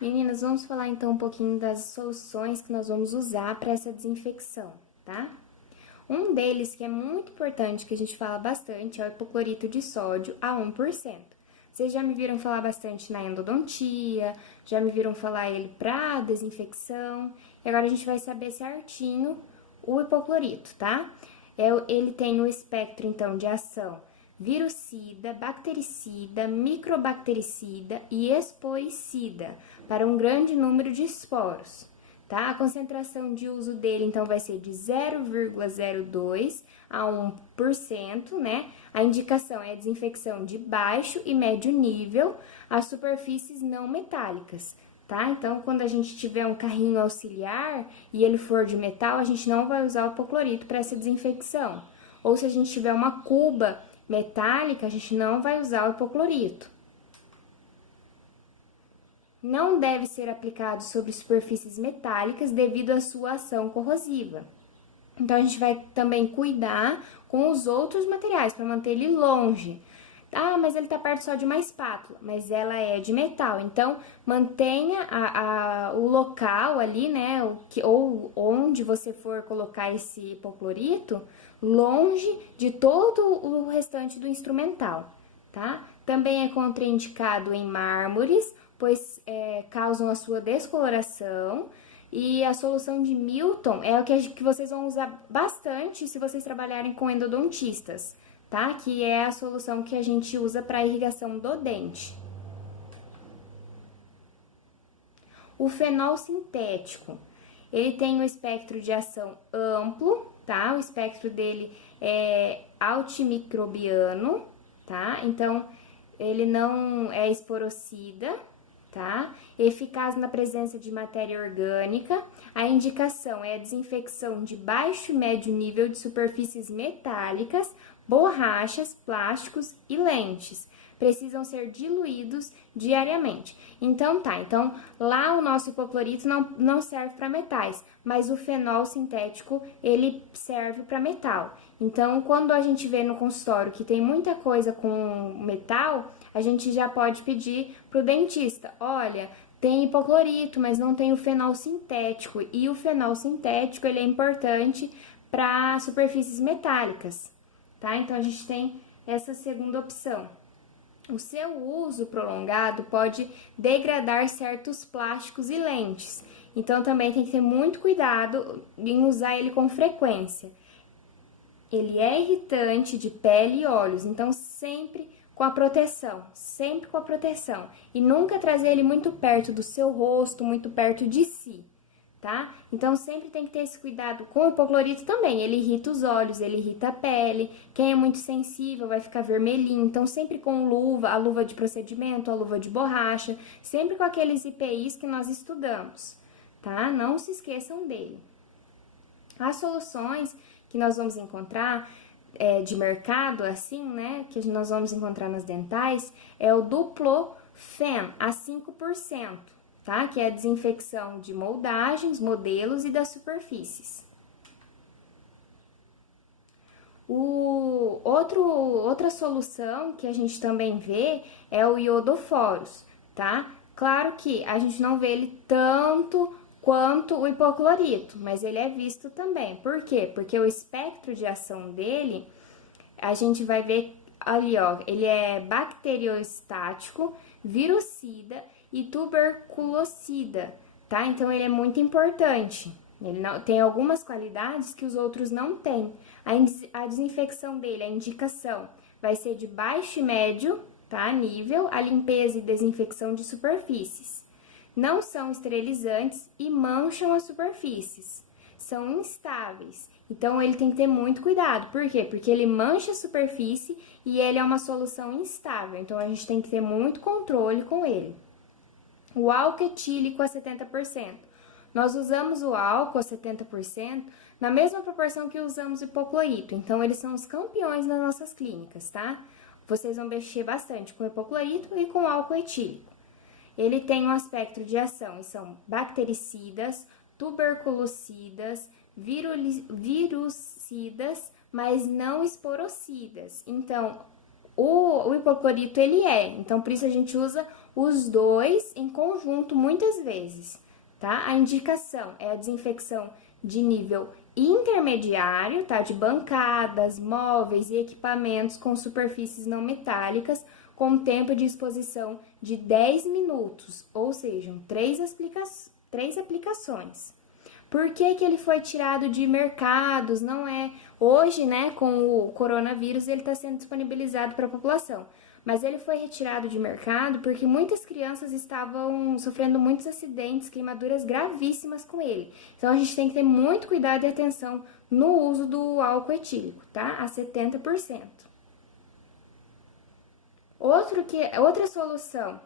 Meninas, vamos falar então um pouquinho das soluções que nós vamos usar para essa desinfecção, tá? Um deles que é muito importante, que a gente fala bastante, é o hipoclorito de sódio a 1%. Vocês já me viram falar bastante na endodontia, já me viram falar ele para desinfecção, e agora a gente vai saber certinho o hipoclorito, tá? Ele tem o espectro, então, de ação virucida, bactericida, microbactericida e esporicida para um grande número de esporos. Tá? A concentração de uso dele, então, vai ser de 0,02 a 1%, né? A indicação é a desinfecção de baixo e médio nível às superfícies não metálicas, tá? Então, quando a gente tiver um carrinho auxiliar e ele for de metal, a gente não vai usar o hipoclorito para essa desinfecção. Ou se a gente tiver uma cuba metálica, a gente não vai usar o hipoclorito. Não deve ser aplicado sobre superfícies metálicas devido à sua ação corrosiva. Então, a gente vai também cuidar com os outros materiais para manter ele longe. Ah, mas ele tá perto só de uma espátula, mas ela é de metal. Então, mantenha o local ali, né, ou onde você for colocar esse hipoclorito, longe de todo o restante do instrumental, tá? Também é contraindicado em mármores, pois causam a sua descoloração. E a solução de Milton é o que vocês vão usar bastante se vocês trabalharem com endodontistas, tá? Que é a solução que a gente usa para irrigação do dente. O fenol sintético, ele tem um espectro de ação amplo, tá? O espectro dele é antimicrobiano, tá? Então, ele não é esporocida, tá? Eficaz na presença de matéria orgânica. A indicação é a desinfecção de baixo e médio nível de superfícies metálicas, borrachas, plásticos e lentes. Precisam ser diluídos diariamente. Então lá o nosso hipoclorito não serve para metais, mas o fenol sintético ele serve para metal. Então, quando a gente vê no consultório que tem muita coisa com metal, a gente já pode pedir pro dentista, olha, tem hipoclorito, mas não tem o fenol sintético. E o fenol sintético ele é importante para superfícies metálicas, tá? Então a gente tem essa segunda opção. O seu uso prolongado pode degradar certos plásticos e lentes. Então também tem que ter muito cuidado em usar ele com frequência. Ele é irritante de pele e olhos, então sempre com a proteção, sempre com a proteção. E nunca trazer ele muito perto do seu rosto, muito perto de si, tá? Então sempre tem que ter esse cuidado com o hipoclorito também. Ele irrita os olhos, ele irrita a pele. Quem é muito sensível vai ficar vermelhinho. Então sempre com luva, a luva de procedimento, a luva de borracha, sempre com aqueles IPIs que nós estudamos, tá? Não se esqueçam dele. As soluções que nós vamos encontrar de mercado, assim, né, que nós vamos encontrar nas dentais, é o Duplofen a 5%, tá? Que é a desinfecção de moldagens, modelos e das superfícies. Outra solução que a gente também vê é o iodoforos, tá? Claro que a gente não vê ele tanto quanto o hipoclorito, mas ele é visto também. Por quê? Porque o espectro de ação dele, a gente vai ver ali, ó, ele é bacteriostático, virucida e tuberculocida, tá? Então ele é muito importante. Ele não, tem algumas qualidades que os outros não têm. A desinfecção dele, a indicação, vai ser de baixo e médio, tá? Nível, a limpeza e desinfecção de superfícies. Não são esterilizantes e mancham as superfícies. São instáveis. Então, ele tem que ter muito cuidado. Por quê? Porque ele mancha a superfície e ele é uma solução instável. Então, a gente tem que ter muito controle com ele. O álcool etílico a 70%. Nós usamos o álcool a 70% na mesma proporção que usamos o hipoclorito. Então, eles são os campeões nas nossas clínicas, tá? Vocês vão mexer bastante com o hipoclorito e com o álcool etílico. Ele tem um aspecto de ação e são bactericidas, tuberculocidas, virucidas, mas não esporocidas. Então, o hipoclorito ele então por isso a gente usa os dois em conjunto muitas vezes, tá? A indicação é a desinfecção de nível intermediário, tá? De bancadas, móveis e equipamentos com superfícies não metálicas, com tempo de exposição de 10 minutos, ou seja, três aplicações. Por que que ele foi tirado de mercados? Não é hoje, né, com o coronavírus, ele está sendo disponibilizado para a população. Mas ele foi retirado de mercado porque muitas crianças estavam sofrendo muitos acidentes, queimaduras gravíssimas com ele. Então a gente tem que ter muito cuidado e atenção no uso do álcool etílico, tá? A 70%. Outra solução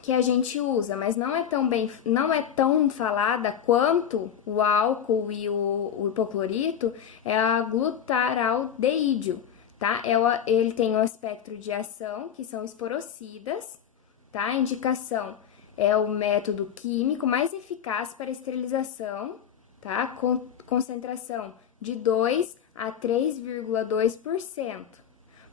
que a gente usa, mas não é tão falada quanto o álcool e o hipoclorito, é a glutaraldeído, tá? Ele tem um espectro de ação, que são esporocidas, tá? A indicação é o método químico mais eficaz para esterilização, tá? Com concentração de 2 a 3,2%.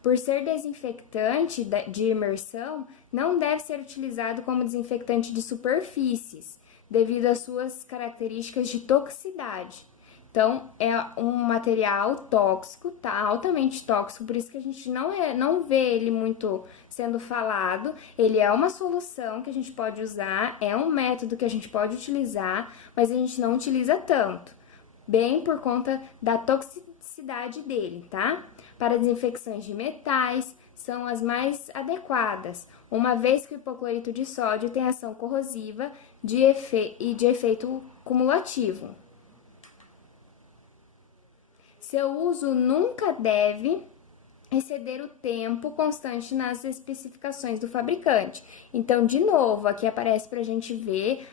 Por ser desinfectante de imersão, não deve ser utilizado como desinfectante de superfícies, devido às suas características de toxicidade. Então, é um material tóxico, tá? Altamente tóxico, por isso que a gente não vê ele muito sendo falado. Ele é uma solução que a gente pode usar, é um método que a gente pode utilizar, mas a gente não utiliza tanto, bem por conta da toxicidade dele, tá? Para desinfecções de metais, são as mais adequadas, uma vez que o hipoclorito de sódio tem ação corrosiva e de efeito cumulativo. Seu uso nunca deve exceder o tempo constante nas especificações do fabricante. Então, de novo, aqui aparece para a gente ver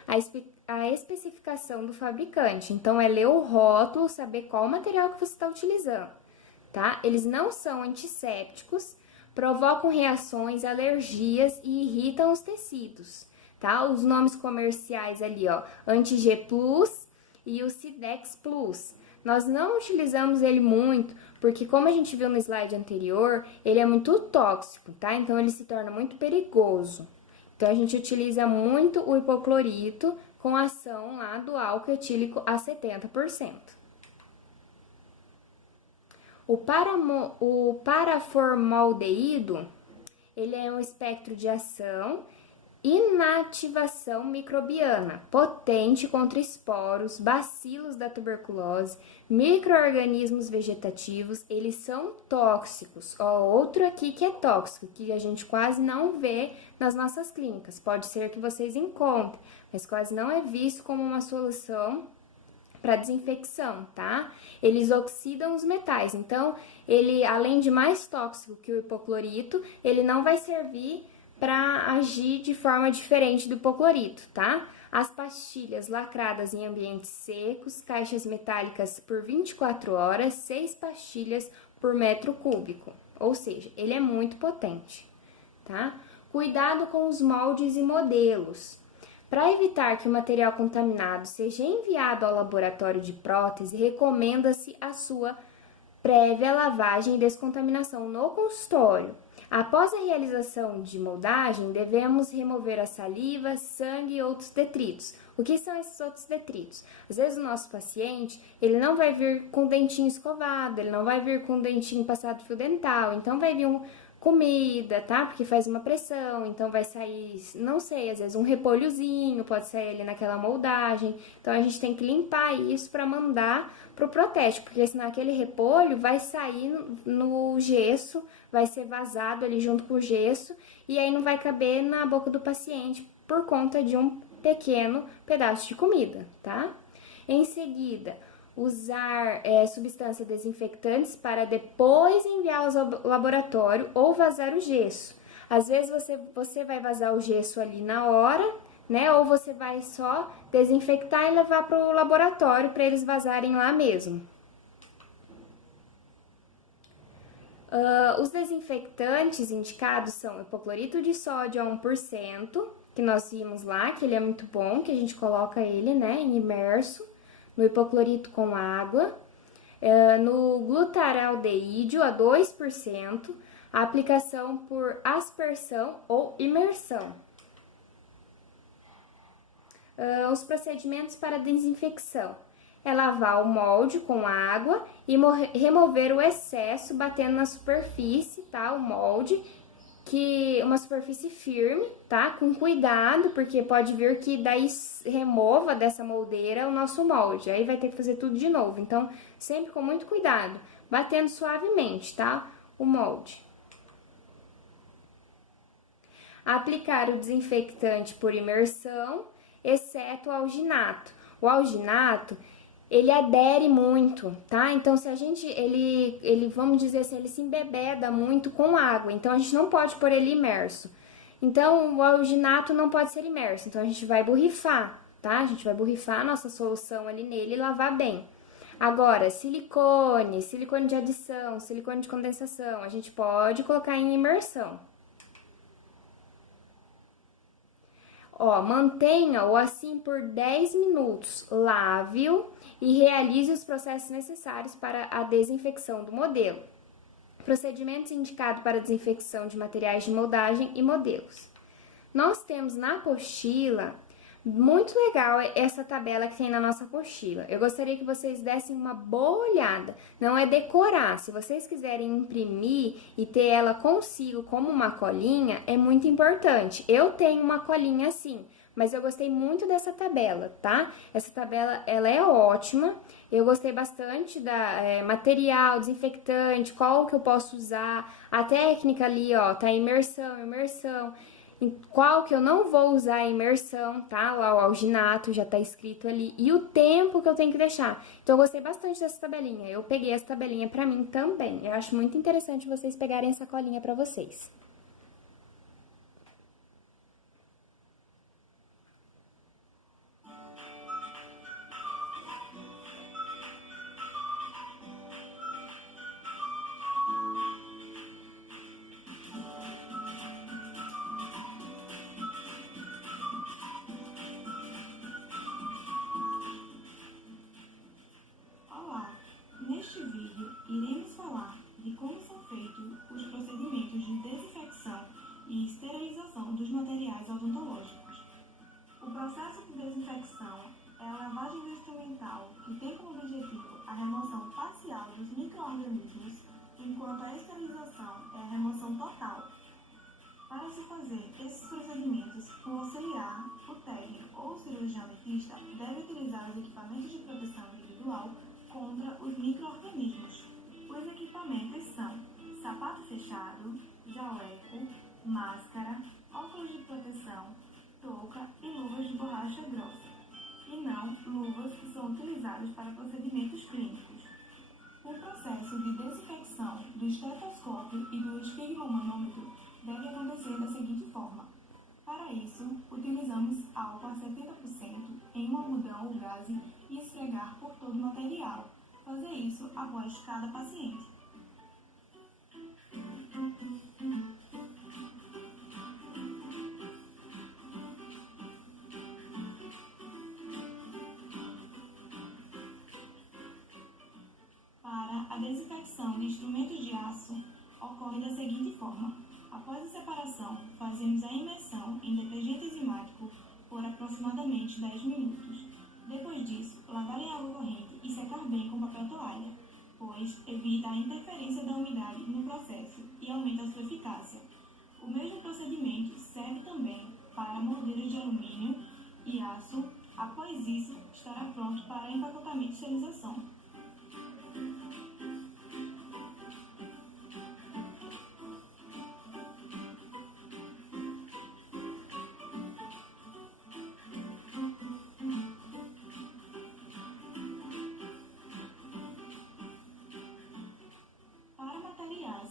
a especificação do fabricante. Então, é ler o rótulo, saber qual material que você está utilizando, tá? Eles não são antissépticos, provocam reações, alergias e irritam os tecidos, tá? Os nomes comerciais ali, ó, Anti-G Plus e o Cidex Plus. Nós não utilizamos ele muito, porque como a gente viu no slide anterior, ele é muito tóxico, tá? Então, ele se torna muito perigoso. Então, a gente utiliza muito o hipoclorito com ação lá do álcool etílico a 70%. O paraformaldeído, ele é um espectro de ação inativação microbiana, potente contra esporos, bacilos da tuberculose, micro-organismos vegetativos, eles são tóxicos. Ó, outro aqui que é tóxico, que a gente quase não vê nas nossas clínicas. Pode ser que vocês encontrem, mas quase não é visto como uma solução para desinfecção, tá? Eles oxidam os metais, então ele, além de mais tóxico que o hipoclorito, ele não vai servir para agir de forma diferente do hipoclorito, tá? As pastilhas lacradas em ambientes secos, caixas metálicas por 24 horas, 6 pastilhas por metro cúbico, ou seja, ele é muito potente, tá? Cuidado com os moldes e modelos. Para evitar que o material contaminado seja enviado ao laboratório de prótese, recomenda-se a sua prévia lavagem e descontaminação no consultório. Após a realização de moldagem, devemos remover a saliva, sangue e outros detritos. O que são esses outros detritos? Às vezes o nosso paciente, ele não vai vir com o dentinho escovado, ele não vai vir com o dentinho passado fio dental, então vai vir comida, tá? Porque faz uma pressão, então vai sair, não sei, às vezes um repolhozinho, pode sair ali naquela moldagem. Então a gente tem que limpar isso para mandar pro protético, porque senão aquele repolho vai sair no gesso, vai ser vazado ali junto com o gesso e aí não vai caber na boca do paciente por conta de um pequeno pedaço de comida, tá? Em seguida, usar substâncias desinfectantes para depois enviá-los ao laboratório ou vazar o gesso. Às vezes você vai vazar o gesso ali na hora, né? Ou você vai só desinfectar e levar para o laboratório para eles vazarem lá mesmo. Os desinfectantes indicados são o hipoclorito de sódio a 1%, que nós vimos lá, que ele é muito bom, que a gente coloca ele, né, em imerso, no hipoclorito com água, no glutaraldeído a 2%, a aplicação por aspersão ou imersão. os procedimentos para desinfecção. É lavar o molde com água e remover o excesso batendo na superfície, tá? O molde, que uma superfície firme, tá? Com cuidado, porque pode vir que daí remova dessa moldeira o nosso molde. Aí vai ter que fazer tudo de novo. Então, sempre com muito cuidado, batendo suavemente, tá? O molde. Aplicar o desinfectante por imersão, exceto o alginato. O alginato, ele adere muito, tá? Então, se a gente, vamos dizer assim, ele se embebeda muito com água, então a gente não pode pôr ele imerso. Então, o alginato não pode ser imerso, então a gente vai borrifar, tá? A gente vai borrifar a nossa solução ali nele e lavar bem. Agora, silicone de adição, silicone de condensação, a gente pode colocar em imersão. Ó, mantenha-o assim por 10 minutos, lave-o e realize os processos necessários para a desinfecção do modelo. Procedimentos indicados para desinfecção de materiais de moldagem e modelos. Nós temos na apostila, muito legal essa tabela que tem na nossa apostila. Eu gostaria que vocês dessem uma boa olhada, não é decorar. Se vocês quiserem imprimir e ter ela consigo como uma colinha, é muito importante. Eu tenho uma colinha assim, mas eu gostei muito dessa tabela, tá? Essa tabela, ela é ótima. Eu gostei bastante da material, desinfectante, qual que eu posso usar, a técnica ali, ó, tá imersão. Qual que eu não vou usar a imersão, tá? Lá o alginato já tá escrito ali. E o tempo que eu tenho que deixar. Então, eu gostei bastante dessa tabelinha. Eu peguei essa tabelinha pra mim também. Eu acho muito interessante vocês pegarem essa colinha pra vocês. Olá! Neste vídeo, iremos falar de como são feitos os procedimentos de desinfecção e esterilização dos materiais odontológicos. O processo de desinfecção é a lavagem do instrumental que tem como objetivo a remoção parcial dos micro-organismos, enquanto a esterilização é a remoção total. Para se fazer esses procedimentos, o auxiliar, o técnico ou o cirurgião dentista deve utilizar os equipamentos de proteção individual contra os micro-organismos. Os equipamentos são sapato fechado, jaleco, máscara, óculos de proteção, touca e luvas de borracha grossa, e não luvas que são utilizadas para procedimentos clínicos. O processo de desinfecção do estetoscópio e do esfigmomanômetro deve acontecer da seguinte forma. Para isso, utilizamos álcool a 70% em um algodão ou gaze e esfregar por todo o material. Fazer isso após cada paciente. Para a desinfecção de instrumentos de aço, ocorre da seguinte forma. Após a separação, fazemos a imersão em detergente enzimático por aproximadamente 10 minutos. Depois disso, lavar em água corrente e secar bem com papel toalha, pois evita a interferência da umidade no processo e aumenta a sua eficácia. O mesmo procedimento serve também para moldeiras de alumínio e aço. Após isso, estará pronto para empacotamento e esterilização.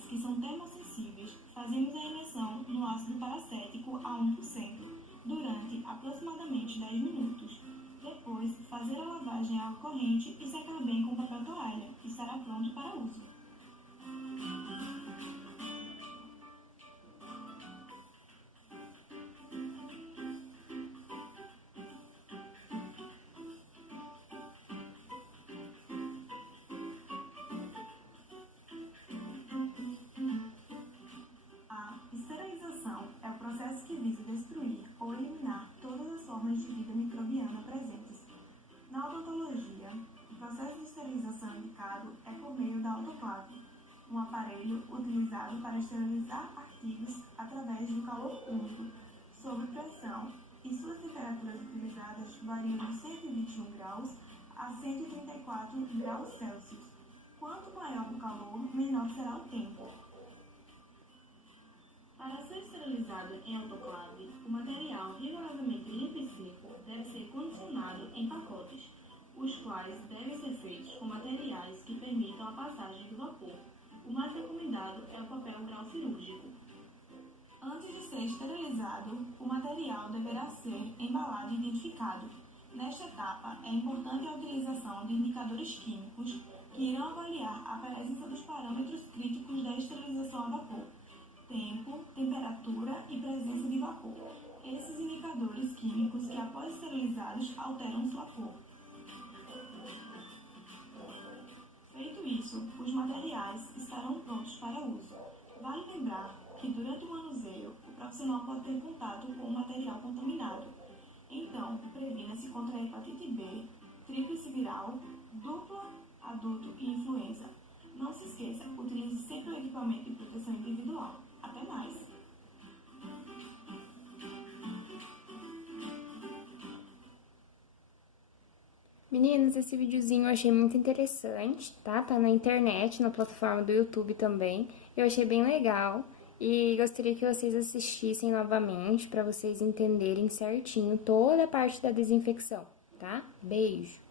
Que são termossensíveis, fazemos a imersão no ácido paracético a 1% durante aproximadamente 10 minutos. Depois, fazer a lavagem em água corrente e secar bem com papel toalha, que estará pronto para uso. Esterilização é o processo que visa destruir ou eliminar todas as formas de vida microbiana. um aparelho utilizado para esterilizar artigos através do calor úmido, sob pressão, e suas temperaturas utilizadas variam de 121 graus a 134 graus Celsius. Quanto maior o calor, menor será o tempo. Para ser esterilizado em autoclave, o material rigorosamente limpo e seco deve ser condicionado em pacotes, os quais devem ser feitos com materiais que permitam a passagem do vapor. O mais recomendado é o papel grau cirúrgico. Antes de ser esterilizado, o material deverá ser embalado e identificado. Nesta etapa, é importante a utilização de indicadores químicos que irão avaliar a presença dos parâmetros críticos da esterilização a vapor: tempo, temperatura e presença de vapor. Esses indicadores químicos que, após esterilizados, alteram sua cor. Feito isso, os materiais estarão prontos para uso. Vale lembrar que, durante o manuseio, o profissional pode ter contato com o material contaminado. Então, previna-se contra a hepatite B, tríplice viral, dupla, adulto e influenza. Não se esqueça, utilize sempre o equipamento de proteção individual. Até mais! Meninas, esse videozinho eu achei muito interessante, tá? Tá na internet, na plataforma do YouTube também. Eu achei bem legal e gostaria que vocês assistissem novamente para vocês entenderem certinho toda a parte da desinfecção, tá? Beijo!